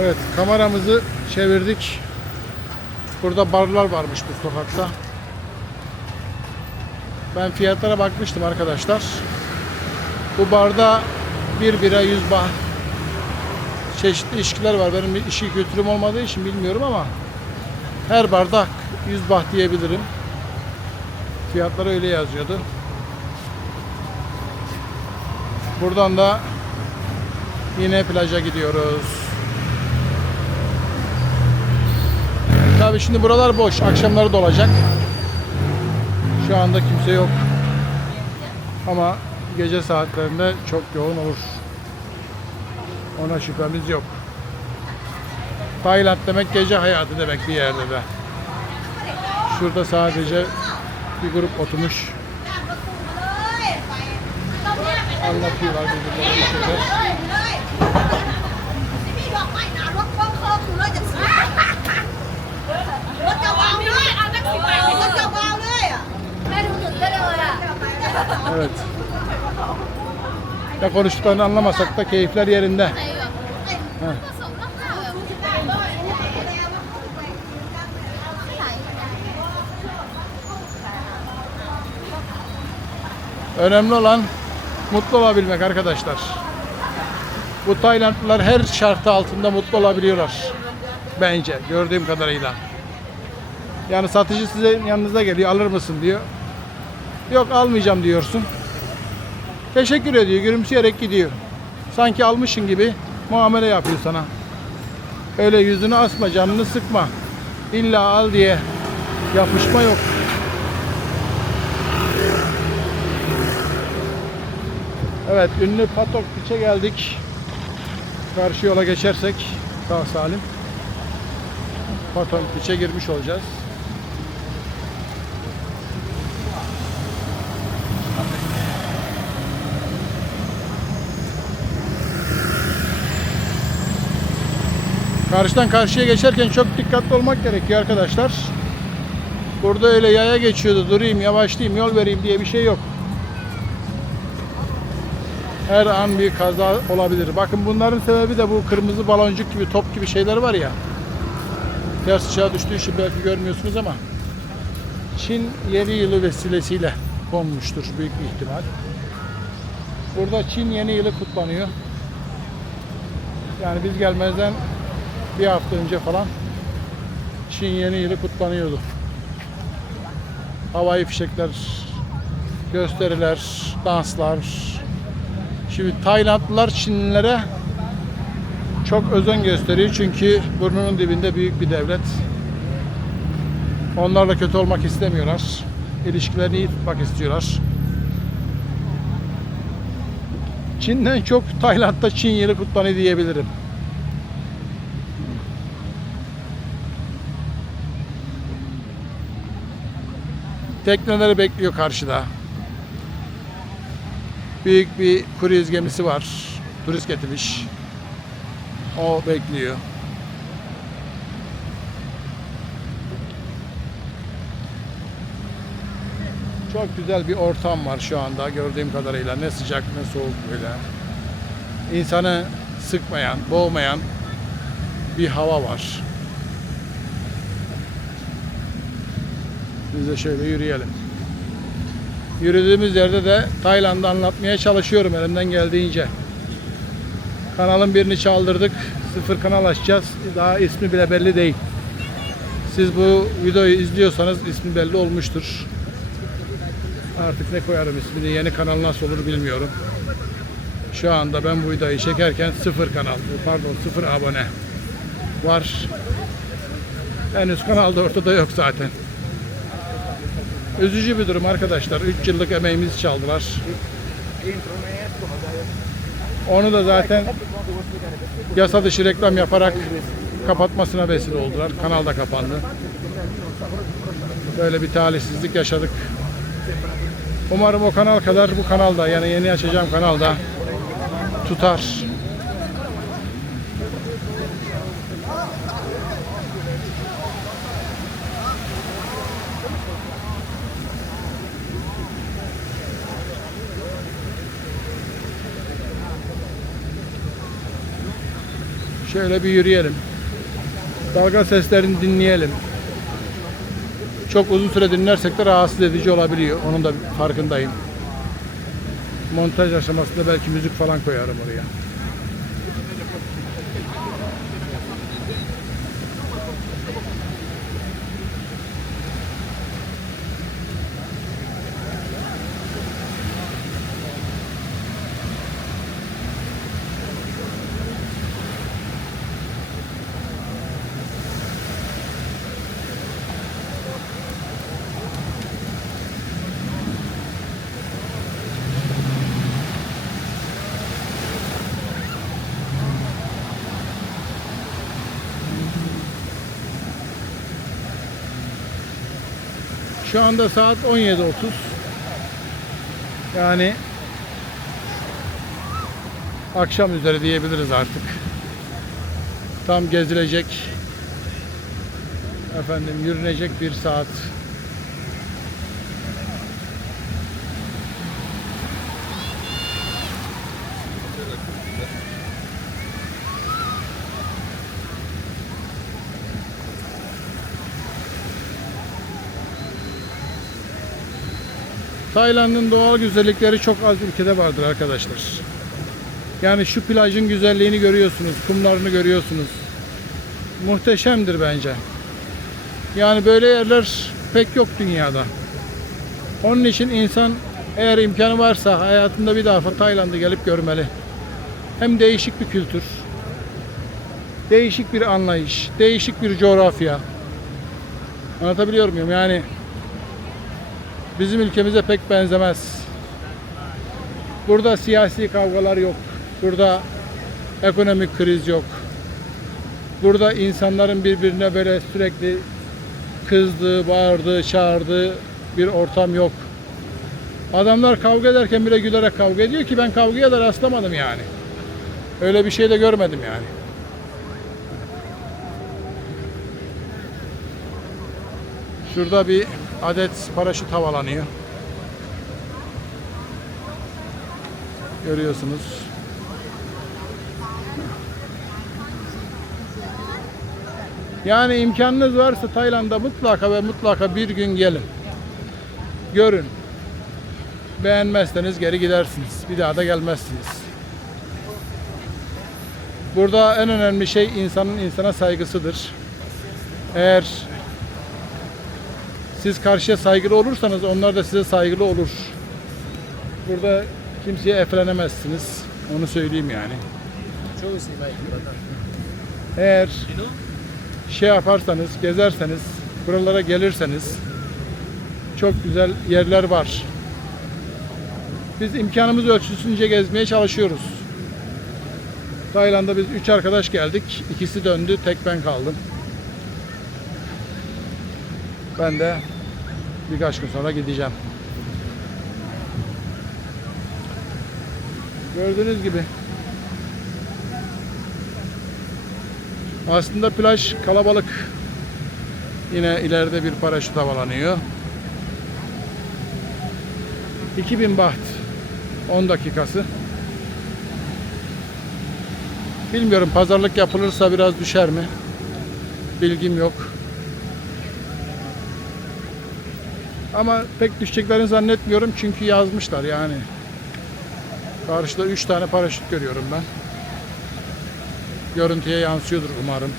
Evet, kameramızı çevirdik. Burada barlar varmış bu sokakta. Ben fiyatlara bakmıştım arkadaşlar. Bu barda bir bira 100 baht. Çeşitli içkiler var. Benim içki kültürüm olmadığı için bilmiyorum ama her bardak 100 baht diyebilirim. Fiyatları öyle yazıyordu. Buradan da yine plaja gidiyoruz. Tabii şimdi buralar boş. Akşamları dolacak. Şu anda kimse yok. Ama gece saatlerinde çok yoğun olur. Ona şüphemiz yok. Tayland demek gece hayatı demek bir yerde de. Şurada sadece bir grup oturmuş. Anlatıyorlar birbirlerine şeyler. Evet. Ne konuştuklarını anlamasak da keyifler yerinde. Heh. Önemli olan mutlu olabilmek arkadaşlar. Bu Taylandlılar her şartı altında mutlu olabiliyorlar. Bence gördüğüm kadarıyla. Yani satıcı size yanınıza geliyor, alır mısın diyor. Yok almayacağım diyorsun. Teşekkür ediyor, gülümseyerek gidiyor. Sanki almışın gibi muamele yapıyor sana. Öyle yüzünü asma, canını sıkma. İlla al diye yapışma yok. Evet, ünlü Patok Beach'e geldik. Karşı yola geçersek sağ salim Patok Beach'e girmiş olacağız. Karşıdan karşıya geçerken çok dikkatli olmak gerekiyor arkadaşlar. Burada öyle yaya geçiyordu, durayım, yavaşlayayım, yol vereyim diye bir şey yok. Her an bir kaza olabilir. Bakın bunların sebebi de bu kırmızı baloncuk gibi, top gibi şeyler var ya. Ters ışığa düştüğü için belki görmüyorsunuz ama Çin yeni yılı vesilesiyle konmuştur büyük bir ihtimal. Burada Çin yeni yılı kutlanıyor. Yani biz gelmezden bir hafta önce falan Çin yeni yılı kutlanıyordu. Havai fişekler, gösteriler, danslar. Şimdi Taylandlılar Çinlilere çok özen gösteriyor çünkü burnunun dibinde büyük bir devlet. Onlarla kötü olmak istemiyorlar. İlişkilerini iyi tutmak istiyorlar. Çin'den çok Tayland'da Çin yılı kutlanıyor diyebilirim. Tekneleri bekliyor karşıda. Büyük bir kruz gemisi var. Turist getirmiş. O bekliyor. Çok güzel bir ortam var şu anda gördüğüm kadarıyla. Ne sıcak ne soğuk böyle. İnsanı sıkmayan, boğmayan bir hava var. Biz de şöyle yürüyelim. Yürüdüğümüz yerde de Tayland'ı anlatmaya çalışıyorum elimden geldiğince. Kanalın birini çaldırdık. 0 kanal açacağız. Daha ismi bile belli değil. Siz bu videoyu izliyorsanız ismi belli olmuştur. Artık ne koyarım ismini, yeni kanal nasıl olur bilmiyorum. Şu anda ben bu videoyu çekerken 0 kanal, pardon 0 abone var. Henüz kanalda ortada yok zaten. Üzücü bir durum arkadaşlar. 3 yıllık emeğimizi çaldılar. Onu da zaten yasa dışı reklam yaparak kapatmasına vesile oldular. Kanal da kapandı. Böyle bir talihsizlik yaşadık. Umarım o kanal kadar bu kanalda, yani yeni açacağım kanalda tutar. Şöyle bir yürüyelim. Dalga seslerini dinleyelim. Çok uzun süre dinlersek de rahatsız edici olabiliyor. Onun da farkındayım. Montaj aşamasında belki müzik falan koyarım oraya. Şu anda saat 17:30. Yani akşam üzeri diyebiliriz artık. Tam gezilecek, yürünecek bir saat. Tayland'ın doğal güzellikleri çok az ülkede vardır arkadaşlar. Yani şu plajın güzelliğini görüyorsunuz, kumlarını görüyorsunuz. Muhteşemdir bence. Yani böyle yerler pek yok dünyada. Onun için insan eğer imkanı varsa hayatında bir defa Tayland'a gelip görmeli. Hem değişik bir kültür, değişik bir anlayış, değişik bir coğrafya. Anlatabiliyor muyum? Yani bizim ülkemize pek benzemez. Burada siyasi kavgalar yok. Burada ekonomik kriz yok. Burada insanların birbirine böyle sürekli kızdığı, bağırdığı, çağırdığı bir ortam yok. Adamlar kavga ederken bile gülerek kavga ediyor ki ben kavgaya da rastlamadım yani. Öyle bir şey de görmedim yani. Şurada bir adet paraşüt havalanıyor. Görüyorsunuz. Yani imkanınız varsa Tayland'a mutlaka ve mutlaka bir gün gelin. Görün. Beğenmezseniz geri gidersiniz. Bir daha da gelmezsiniz. Burada en önemli şey insanın insana saygısıdır. Eğer siz karşıya saygılı olursanız onlar da size saygılı olur. Burada kimseye eflenemezsiniz. Onu söyleyeyim yani. Eğer şey yaparsanız, gezerseniz, buralara gelirseniz çok güzel yerler var. Biz imkanımız ölçüsünce gezmeye çalışıyoruz. Tayland'a biz 3 arkadaş geldik. İkisi döndü, tek ben kaldım. Ben de birkaç gün sonra gideceğim. Gördüğünüz gibi aslında plaj kalabalık. Yine ileride bir paraşüt havalanıyor. 2000 baht 10 dakikası. Bilmiyorum, pazarlık yapılırsa biraz düşer mi? Bilgim yok. Ama pek düşeceklerini zannetmiyorum çünkü yazmışlar yani. Karşıda 3 tane paraşüt görüyorum ben. Görüntüye yansıyordur umarım.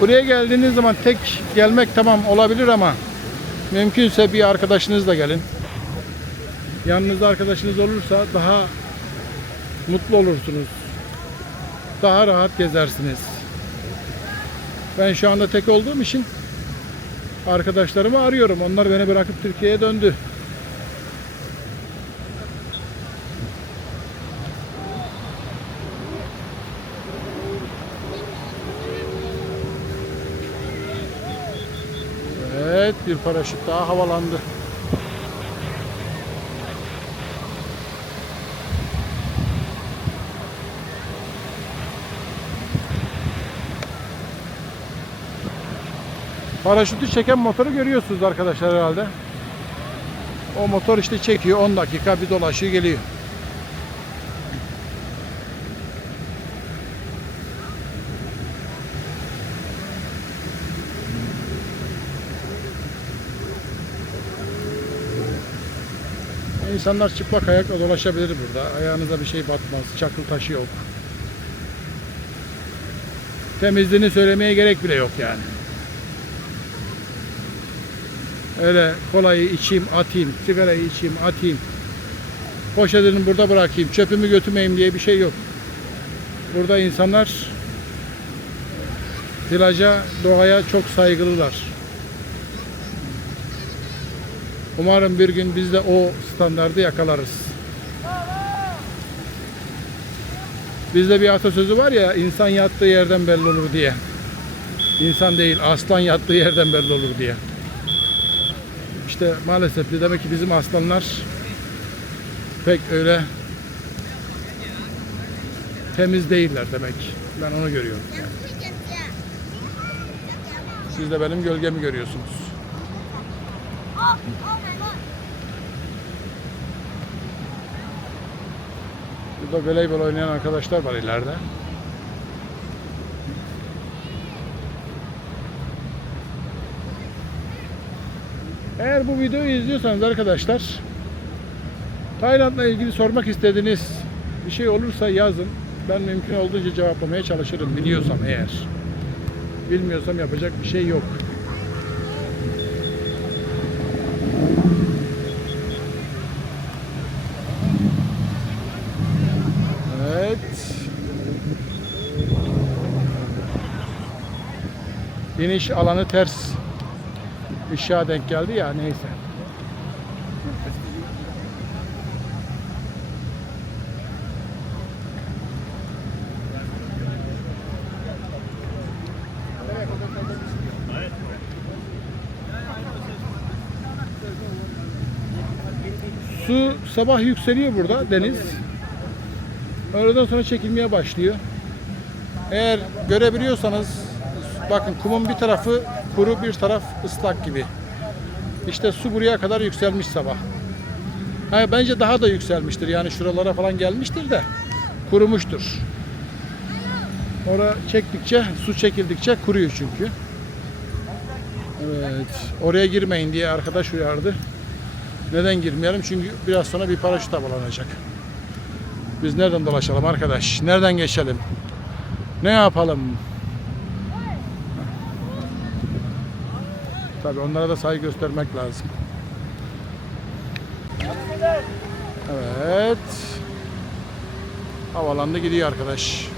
Buraya geldiğiniz zaman tek gelmek tamam olabilir ama mümkünse bir arkadaşınızla gelin. Yanınızda arkadaşınız olursa daha mutlu olursunuz. Daha rahat gezersiniz. Ben şu anda tek olduğum için arkadaşlarımı arıyorum. Onlar beni bırakıp Türkiye'ye döndü. Evet, bir paraşüt daha havalandı. Paraşütü çeken motoru görüyorsunuz arkadaşlar herhalde. O motor işte çekiyor, 10 dakika bir dolaşıyor geliyor. İnsanlar çıplak ayakla dolaşabilir burada. Ayağınıza bir şey batmaz. Çakıl taşı yok. Temizliğini söylemeye gerek bile yok yani. Öyle kolayı içeyim, atayım, sigarayı içeyim, atayım. Poşetini burada bırakayım, çöpümü götürmeyeyim diye bir şey yok. Burada insanlar plaja, doğaya çok saygılılar. Umarım bir gün biz de o standardı yakalarız. Bizde bir atasözü var ya, insan yattığı yerden belli olur diye. İnsan değil, aslan yattığı yerden belli olur diye. İşte maalesef demek ki bizim aslanlar pek öyle temiz değiller demek. Ben onu görüyorum. Siz de benim gölgemi görüyorsunuz. Burada voleybol oynayan arkadaşlar var ileride. Eğer bu videoyu izliyorsanız arkadaşlar, Tayland'la ilgili sormak istediğiniz bir şey olursa yazın. Ben mümkün olduğunca cevaplamaya çalışırım, biliyorsam eğer. Bilmiyorsam yapacak bir şey yok. Evet. İniş alanı ters ışığa denk geldi ya, neyse. Su sabah yükseliyor burada, deniz. Öğleden sonra çekilmeye başlıyor. Eğer görebiliyorsanız bakın, kumun bir tarafı kuru, bir taraf ıslak gibi. İşte su buraya kadar yükselmiş sabah. Hayır, bence daha da yükselmiştir. Yani şuralara falan gelmiştir de kurumuştur. Oraya çektikçe, su çekildikçe kuruyor çünkü. Evet, oraya girmeyin diye arkadaş uyardı. Neden girmeyelim? Çünkü biraz sonra bir paraşüt havalanacak. Biz nereden dolaşalım arkadaş? Nereden geçelim? Ne yapalım? Tabii onlara da saygı göstermek lazım. Evet. Havalandı gidiyor arkadaş.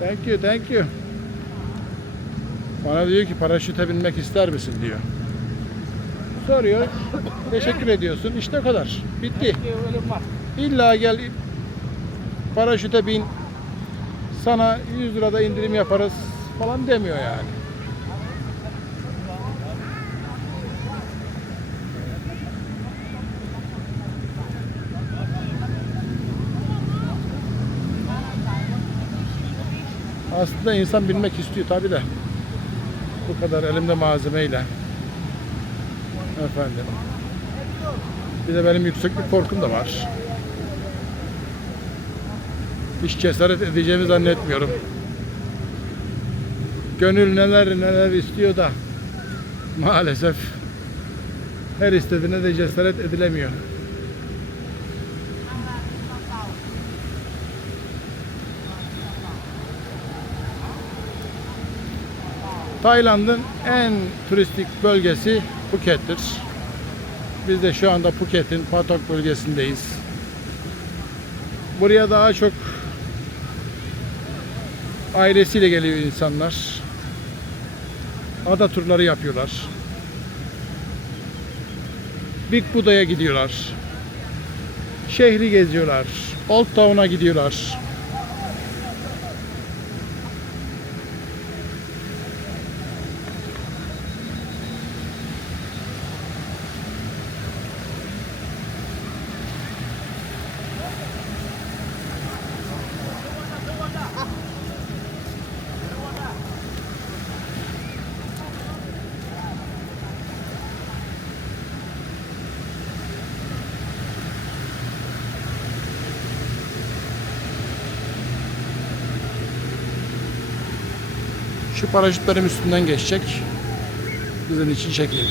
Thank you, thank you. Bana diyor ki paraşüte binmek ister misin diyor. Soruyor. Teşekkür ediyorsun. İşte o kadar. Bitti. İlla gel paraşüte bin. Sana 100 lirada indirim yaparız falan demiyor yani. Aslında insan bilmek istiyor tabi de. Bu kadar elimde malzemeyle. Efendim. Bir de benim yükseklik korkum da var. Hiç cesaret edeceğimi zannetmiyorum. Gönül neler neler istiyor da maalesef her istediğine de cesaret edilemiyor. Tayland'ın en turistik bölgesi Phuket'tir. Biz de şu anda Phuket'in Phatok bölgesindeyiz. Buraya daha çok ailesiyle geliyor insanlar. Ada turları yapıyorlar. Big Buda'ya gidiyorlar. Şehri geziyorlar. Old Town'a gidiyorlar. Şu paraşütlerin üstünden geçecek. Sizin için çekeyim.